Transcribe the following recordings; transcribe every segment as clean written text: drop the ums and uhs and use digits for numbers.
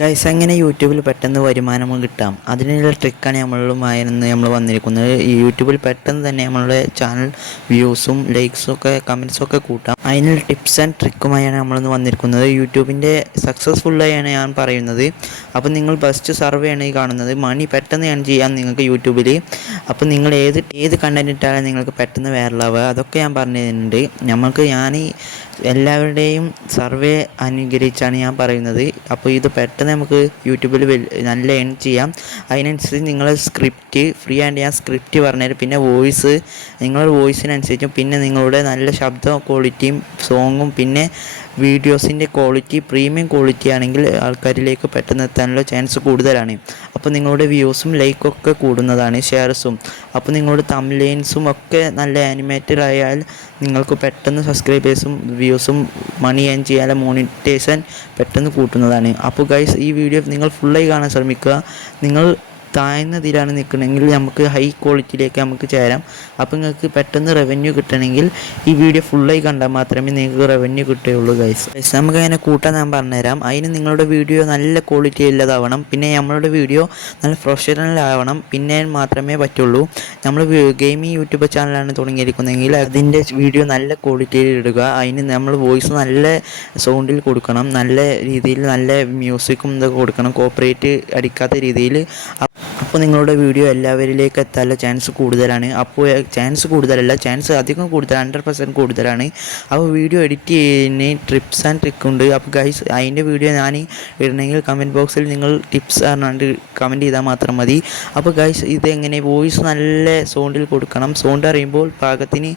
Guys എങ്ങനെ യൂട്യൂബിൽ പെട്ടെന്ന് വരുമാനം കിട്ടാം അതിനുള്ള ട്രിക്കാണ് നമ്മൾ വന്നിരിക്കുന്നത്. ഈ യൂട്യൂബിൽ പെട്ടെന്ന് തന്നെ നമ്മളുടെ ചാനൽ വ്യൂസും ലൈക്സും ഒക്കെ കമൻസും ഒക്കെ കൂട്ടാം. അതിനുള്ള ടിപ്സ് ആൻഡ് ട്രിക്കുമായാണ് നമ്മളിന്ന് വന്നിരിക്കുന്നത്. യൂട്യൂബിൻ്റെ സക്സസ്ഫുള്ളായാണ് ഞാൻ പറയുന്നത്. അപ്പോൾ നിങ്ങൾ ബെസ്റ്റ് സർവേ ആണ് ഈ കാണുന്നത്. മണി പെട്ടെന്ന് ഞാൻ ചെയ്യാം നിങ്ങൾക്ക് യൂട്യൂബിൽ. അപ്പോൾ നിങ്ങൾ ഏത് കണ്ടൻറ് ഇട്ടാലും നിങ്ങൾക്ക് പെട്ടെന്ന് വൈറലാവുക, അതൊക്കെ ഞാൻ പറഞ്ഞു തരുന്നുണ്ട്. ഞാൻ എല്ലാവരുടെയും സർവേ അനുകരിച്ചാണ് ഞാൻ പറയുന്നത്. അപ്പോൾ ഇത് പെട്ടെന്ന് നമുക്ക് യൂട്യൂബിൽ നല്ല ഏൺ ചെയ്യാം. അതിനനുസരിച്ച് നിങ്ങളെ സ്ക്രിപ്റ്റ് ഫ്രീ ആൻഡ് ഞാൻ സ്ക്രിപ്റ്റ് പറഞ്ഞുതരും. പിന്നെ നിങ്ങളുടെ വോയിസിനനുസരിച്ചും പിന്നെ നിങ്ങളുടെ നല്ല ശബ്ദ ക്വാളിറ്റിയും സോങ്ങും പിന്നെ വീഡിയോസിൻ്റെ ക്വാളിറ്റി പ്രീമിയം ക്വാളിറ്റി ആണെങ്കിൽ ആൾക്കാരിലേക്ക് പെട്ടെന്ന് എത്താനുള്ള ചാൻസ് കൂടുതലാണ്. അപ്പോൾ നിങ്ങളുടെ വ്യൂസും ലൈക്കൊക്കെ കൂടുന്നതാണ്, ഷെയർസും. അപ്പോൾ നിങ്ങളുടെ തംബ്നെയിൽസും ഒക്കെ നല്ല ആനിമേറ്റഡ് ആയാൽ നിങ്ങൾക്ക് പെട്ടെന്ന് സബ്സ്ക്രൈബേഴ്സും വ്യൂസും മണി ഏൺ ചെയ്യാൻ മോണിറ്റൈസേഷൻ പെട്ടെന്ന് കൂട്ടുന്നതാണ്. അപ്പോൾ ഗൈസ് ഈ വീഡിയോ നിങ്ങൾ ഫുള്ളായി കാണാൻ ശ്രമിക്കുക. നിങ്ങൾ താഴ്ന്നതിലാണ് നിൽക്കണമെങ്കിൽ നമുക്ക് ഹൈ ക്വാളിറ്റിയിലേക്ക് നമുക്ക് ചേരാം. അപ്പോൾ നിങ്ങൾക്ക് പെട്ടെന്ന് റവന്യൂ കിട്ടണമെങ്കിൽ ഈ വീഡിയോ ഫുള്ളായി കണ്ടാൽ മാത്രമേ നിങ്ങൾക്ക് റവന്യൂ കിട്ടുകയുള്ളൂ ഗൈസ്. നമുക്ക് അങ്ങനെ കൂട്ടാൻ ഞാൻ പറഞ്ഞുതരാം. അതിന് നിങ്ങളുടെ വീഡിയോ നല്ല ക്വാളിറ്റി ഉള്ളതാവണം. പിന്നെ നമ്മളുടെ വീഡിയോ നല്ല പ്രൊഫഷണൽ ആവണം. പിന്നെ മാത്രമേ പറ്റുള്ളൂ. നമ്മൾ ഗെയിമിംഗ് യൂട്യൂബ് ചാനലാണ് തുടങ്ങിയിരിക്കുന്നതെങ്കിൽ അതിൻ്റെ വീഡിയോ നല്ല ക്വാളിറ്റിയിൽ ഇടുക. അതിന് നമ്മൾ വോയിസ് നല്ല സൗണ്ടിൽ കൊടുക്കണം, നല്ല രീതിയിൽ നല്ല മ്യൂസിക്കും ഇതൊക്കെ കൊടുക്കണം, കോപ്പറേറ്റ് അടിക്കാത്ത രീതിയിൽ. അപ്പോൾ നിങ്ങളുടെ വീഡിയോ എല്ലാവരിലേക്ക് എത്താനുള്ള ചാൻസ് കൂടുതലാണ്. അപ്പോൾ ചാൻസ് അധികം കൂടുതലാണ്, 100% കൂടുതലാണ്. അപ്പോൾ വീഡിയോ എഡിറ്റ് ചെയ്യുന്നതിന് ടിപ്സ് ആൻഡ് ട്രിക്ക് ഉണ്ട്. അപ്പോൾ ഗൈസ് അതിൻ്റെ വീഡിയോ ഞാൻ ഇടണമെങ്കിൽ കമൻറ്റ് ബോക്സിൽ നിങ്ങൾ ടിപ്സ് പറഞ്ഞാണ്ട് കമൻറ്റ് ചെയ്താൽ മാത്രം മതി. അപ്പോൾ ഗൈസ് ഇതെങ്ങനെ വോയിസ് നല്ല സൗണ്ടിൽ കൊടുക്കണം. സൗണ്ട് അറിയുമ്പോൾ പാകത്തിന്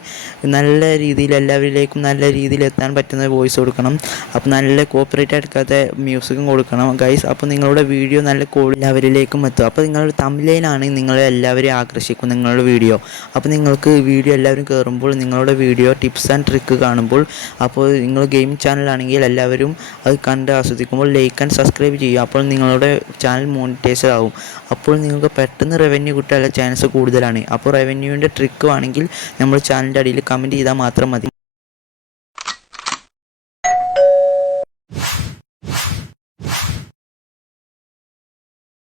നല്ല രീതിയിൽ എല്ലാവരിലേക്കും നല്ല രീതിയിൽ എത്താൻ പറ്റുന്ന വോയിസ് കൊടുക്കണം. അപ്പോൾ നല്ല കോപ്പറേറ്റ് എടുക്കാത്ത മ്യൂസിക്കും കൊടുക്കണം ഗൈസ്. അപ്പോൾ നിങ്ങളുടെ വീഡിയോ നല്ല എല്ലാവരിലേക്കും എത്തും. അപ്പോൾ നിങ്ങളുടെ തംബ്നെയിലാണ് നിങ്ങളെ എല്ലാവരെയും ആകർഷിക്കും നിങ്ങളുടെ വീഡിയോ. അപ്പോൾ നിങ്ങൾക്ക് വീഡിയോ എല്ലാവരും കയറുമ്പോൾ നിങ്ങളുടെ വീഡിയോ ടിപ്സ് ആൻഡ് ട്രിക്ക് കാണുമ്പോൾ അപ്പോൾ നിങ്ങൾ ഗെയിമിംഗ് ചാനലാണെങ്കിൽ എല്ലാവരും അത് കണ്ട് ആസ്വദിക്കുമ്പോൾ ലൈക്ക് ആൻഡ് സബ്സ്ക്രൈബ് ചെയ്യുക. അപ്പോൾ നിങ്ങളുടെ ചാനൽ മോണിറ്റൈസ് ആവും. അപ്പോൾ നിങ്ങൾക്ക് പെട്ടെന്ന് റവന്യൂ കിട്ടാനുള്ള ചാൻസ് കൂടുതലാണ്. അപ്പോൾ റവന്യൂവിൻ്റെ ട്രിക്ക് ആണെങ്കിൽ നമ്മൾ ചാനലിൻ്റെ അടിയിൽ കമൻറ്റ് ചെയ്താൽ മാത്രം മതി.